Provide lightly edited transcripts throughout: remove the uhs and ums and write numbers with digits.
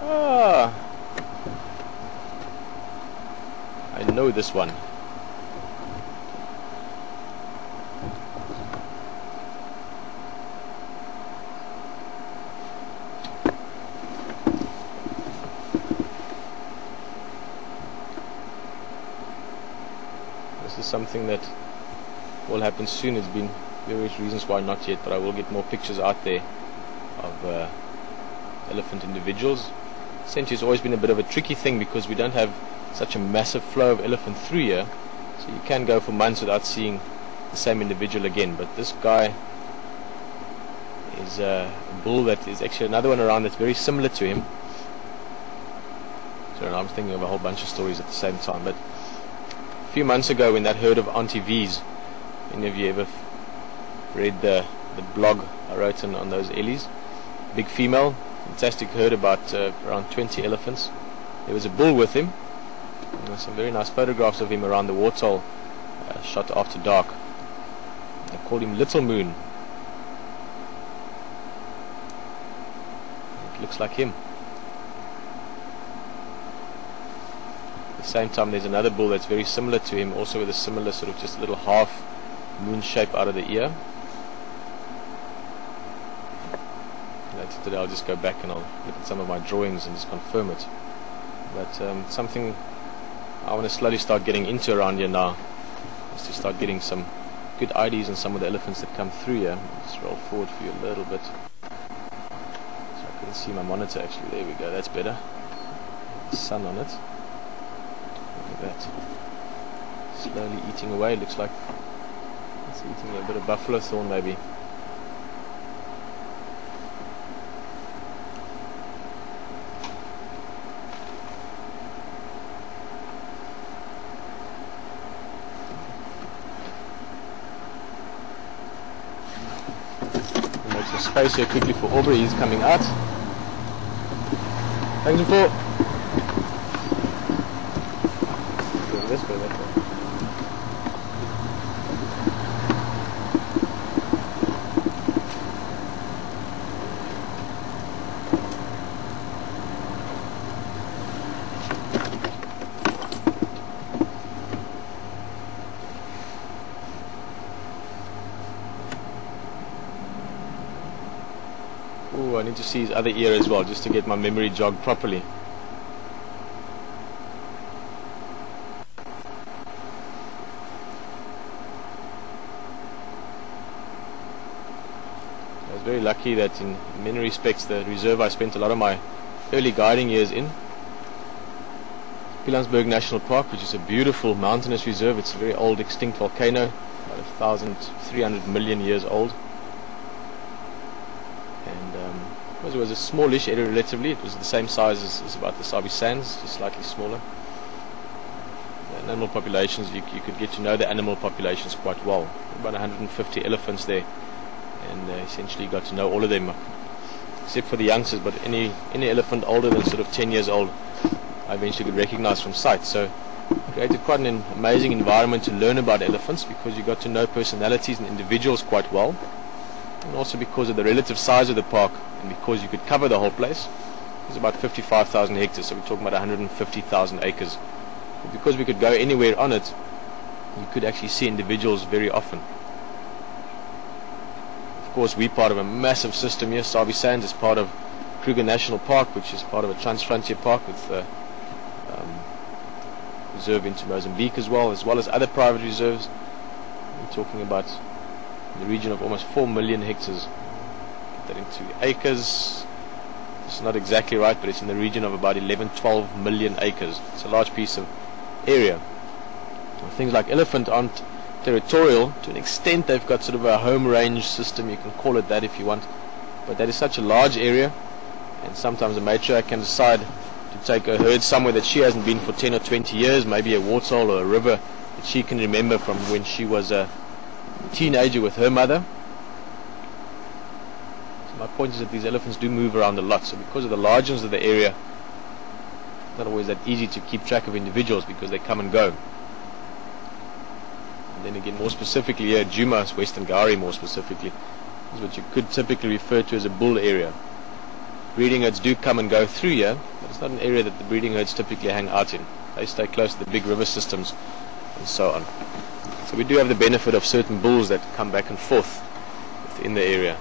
Ah, I know this one. This is something that will happen soon. There's been various reasons why not yet, but I will get more pictures out there of elephant individuals. Essentially, it's always been a bit of a tricky thing because we don't have such a massive flow of elephant through here, so you can go for months without seeing the same individual again. But this guy is a bull that is actually another one around that's very similar to him. So I'm thinking of a whole bunch of stories at the same time. But a few months ago, when that herd of Auntie V's, any of you ever read the blog I wrote on those Ellies? Big female, fantastic herd, about around 20 elephants. There was a bull with him. And there's some very nice photographs of him around the waterhole, shot after dark. They called him Little Moon. It looks like him. At the same time, there's another bull that's very similar to him, also with a similar sort of just a little half moon shape out of the ear. Later today I'll just go back and I'll look at some of my drawings and just confirm it. But something I want to slowly start getting into around here now is to start getting some good IDs on some of the elephants that come through here. I'll just roll forward for you a little bit so I couldn't see my monitor actually. There we go, that's better. Sun on it. Look at that. Slowly eating away. Looks like it's eating a bit of buffalo thorn maybe. We'll make some space here quickly for Aubrey. He's coming out. Thank you for this way, that way. Ooh, I need to see his other ear as well, just to get my memory jogged properly. I was very lucky that in many respects the reserve I spent a lot of my early guiding years in. Pilanesberg National Park, which is a beautiful mountainous reserve. It's a very old extinct volcano, about 1,300 million years old. And it was a smallish area relatively. It was the same size as about the Sabi Sands, just slightly smaller. And animal populations, you could get to know the animal populations quite well. About 150 elephants there, and essentially got to know all of them, except for the youngsters. But any elephant older than sort of 10 years old, I eventually could recognize from sight. So created quite an amazing environment to learn about elephants, because you got to know personalities and individuals quite well. And also because of the relative size of the park, and because you could cover the whole place. It was about 55,000 hectares, so we're talking about 150,000 acres. But because we could go anywhere on it, you could actually see individuals very often. Of course, we're part of a massive system here. Sabi Sands is part of Kruger National Park, which is part of a Transfrontier Park with reserve into Mozambique as well as other private reserves. We're talking about in the region of almost 4 million hectares. Get that into acres. It's not exactly right, but it's in the region of about 11-12 million acres. It's a large piece of area. And things like elephant aren't territorial. To an extent, they've got sort of a home range system. You can call it that if you want. But that is such a large area, and sometimes a matriarch can decide to take a herd somewhere that she hasn't been for 10 or 20 years, maybe a waterhole or a river that she can remember from when she was a teenager with her mother. So my point is that these elephants do move around a lot. So because of the largeness of the area, it's not always that easy to keep track of individuals because they come and go. And then again, more specifically here, Djuma, Western Gowrie more specifically, is what you could typically refer to as a bull area. breeding herds do come and go through here, but it's not an area that the breeding herds typically hang out in. They stay close to the big river systems and so on. So we do have the benefit of certain bulls that come back and forth within the area.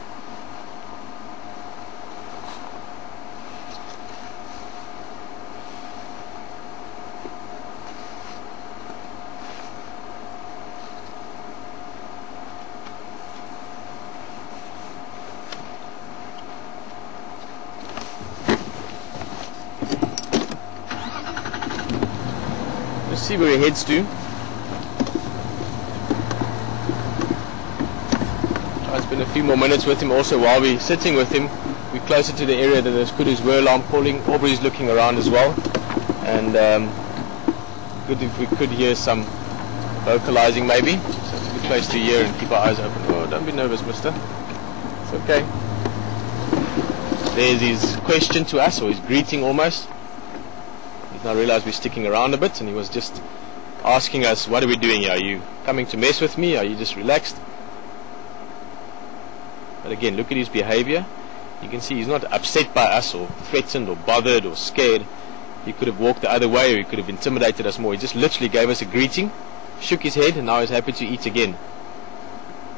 Let's see where he heads to. Try and spend a few more minutes with him. Also, while we're sitting with him, we're closer to the area that those kudus were alarm calling. Aubrey's looking around as well, and good if we could hear some vocalizing maybe. So it's a good place to hear and keep our eyes open. Oh, don't be nervous, mister. It's okay. There's his question to us, or his greeting almost. He's now realized we're sticking around a bit, and he was just asking us, what are we doing here? Are you coming to mess with me? Are you just relaxed? But again, look at his behavior. You can see he's not upset by us or threatened or bothered or scared. He could have walked the other way, or he could have intimidated us more. He just literally gave us a greeting, shook his head, and now he's happy to eat again.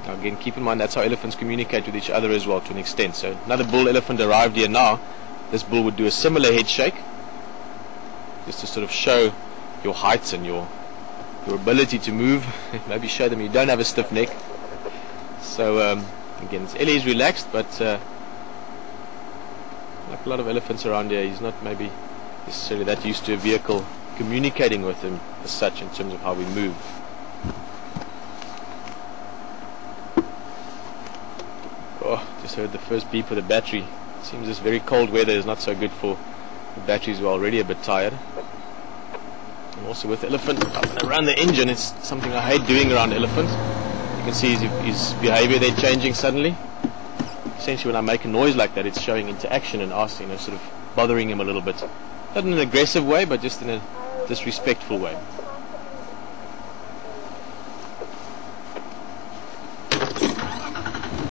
Now again, keep in mind that's how elephants communicate with each other as well, to an extent. So another bull elephant arrived here now. This bull would do a similar head shake, just to sort of show your height and your ability to move. Maybe show them you don't have a stiff neck. So again, Ellie is relaxed, but like a lot of elephants around here, he's not maybe necessarily that used to a vehicle communicating with him as such in terms of how we move. Oh, just heard the first beep of the battery. Seems this very cold weather is not so good for the batteries. We're already a bit tired. And also with elephant around the engine, it's something I hate doing around elephants. You can see his behavior there changing suddenly. Essentially, when I make a noise like that, it's showing interaction and asking, sort of bothering him a little bit. Not in an aggressive way, but just in a disrespectful way.